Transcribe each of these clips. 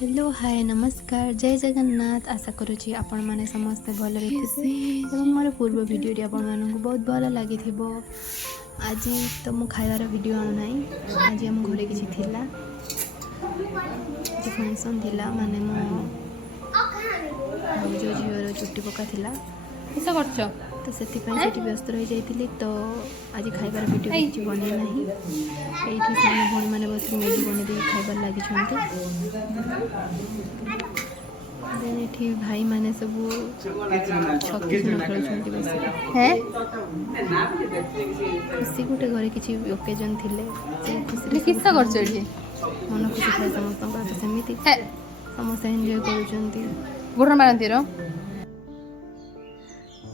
hello hi नमस्कार जय जगन्नाथ आशा करुँची आपण मैंने समस्ते भलरे थे एवं मोर पूर्व वीडियो आपण मानक बहुत भल लगी आज तो मु खाइबार वीडियो आणुना आज आम घरे किसी थिला किसी फंक्शन थिला माने मो भाउज झीवर चुट्टी पका थिला किस कर तो से व्यस्त रही जाइए तो आज खाइबार वीडियो किसी बने ना ये सामने भौणी मैंने बस मैगी बन खाइबार लगी भाई मैंने सब छक्की सुन खेलुंट खुशी गोटे घरे किसी ओकेजन थिले खुशी किस कर मन खुशी थाए समस्त सेमती समस्त एंजॉय कर मारती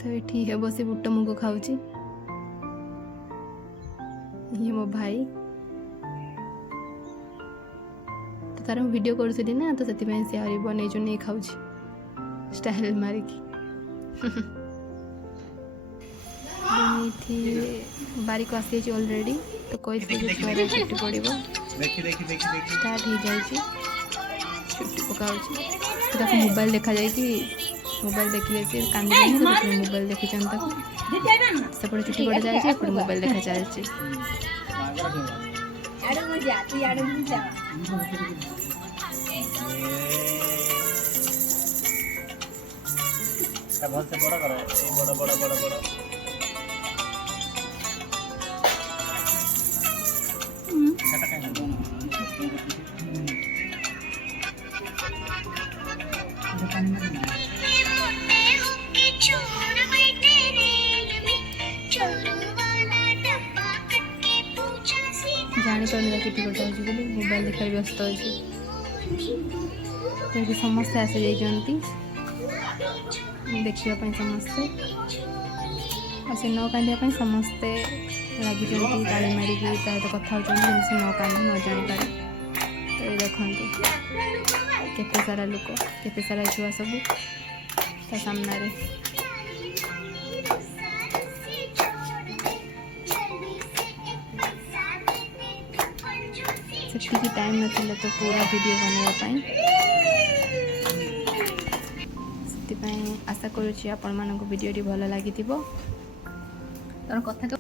तो ये बस बुट मुग खाऊँ ये मो भाई तो तार वीडियो करूँ ना तो से आहरी बन नहीं खाऊ स्टाइल मारिकी बारिक आसी ऑलरेडी तो कोई छुट्टी पड़ो स्टार्ट हो जाए छुट्टी पका मोबाइल देखा जाए मोबाइल देखिए से कांदी मोबाइल देखी सेपटे छुट्टी पड़ जाए मोबाइल देखा चलती जापार किटी गोटा हो मोबाइल देखा व्यस्त अच्छे तो ये समस्ते आसी जाती देखापी समस्ते से न कांदापी समस्ते लगी ताली मारिकी सहित कथा से न कांद न जापारे तो ये देखते केते सारा लोक केते सारा छुआ सब सामने से टाइम ना तो पूरा वीडियो बनवाई से आशा करुँची आपण मानक वीडियो भल लगी तार कथा तो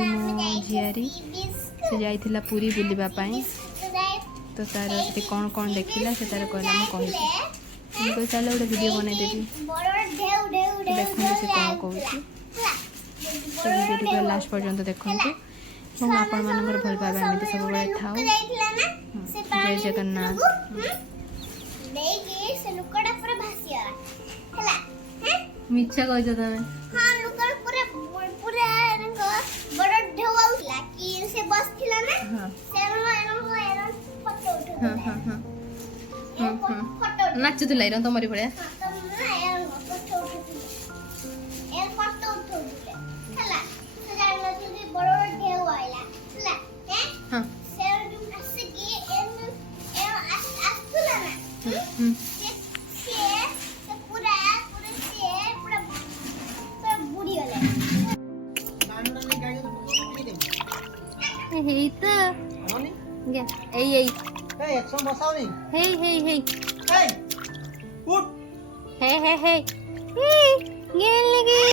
मो झियारी से जाइथिला पुरी बुलवाई तो तार से कौन कौन देखला से तार कहला मुझे कही चल गोटे वीडियो बनईदेवी देखते से कौन कहूँ तो वीडियो लास्ट पर्यंत देखते और आपण मानकर भल पाइबा एमती सब बेले थाउ जय जगन्नाथ मिछा कह तमें नाचुला तुमरी भाया hey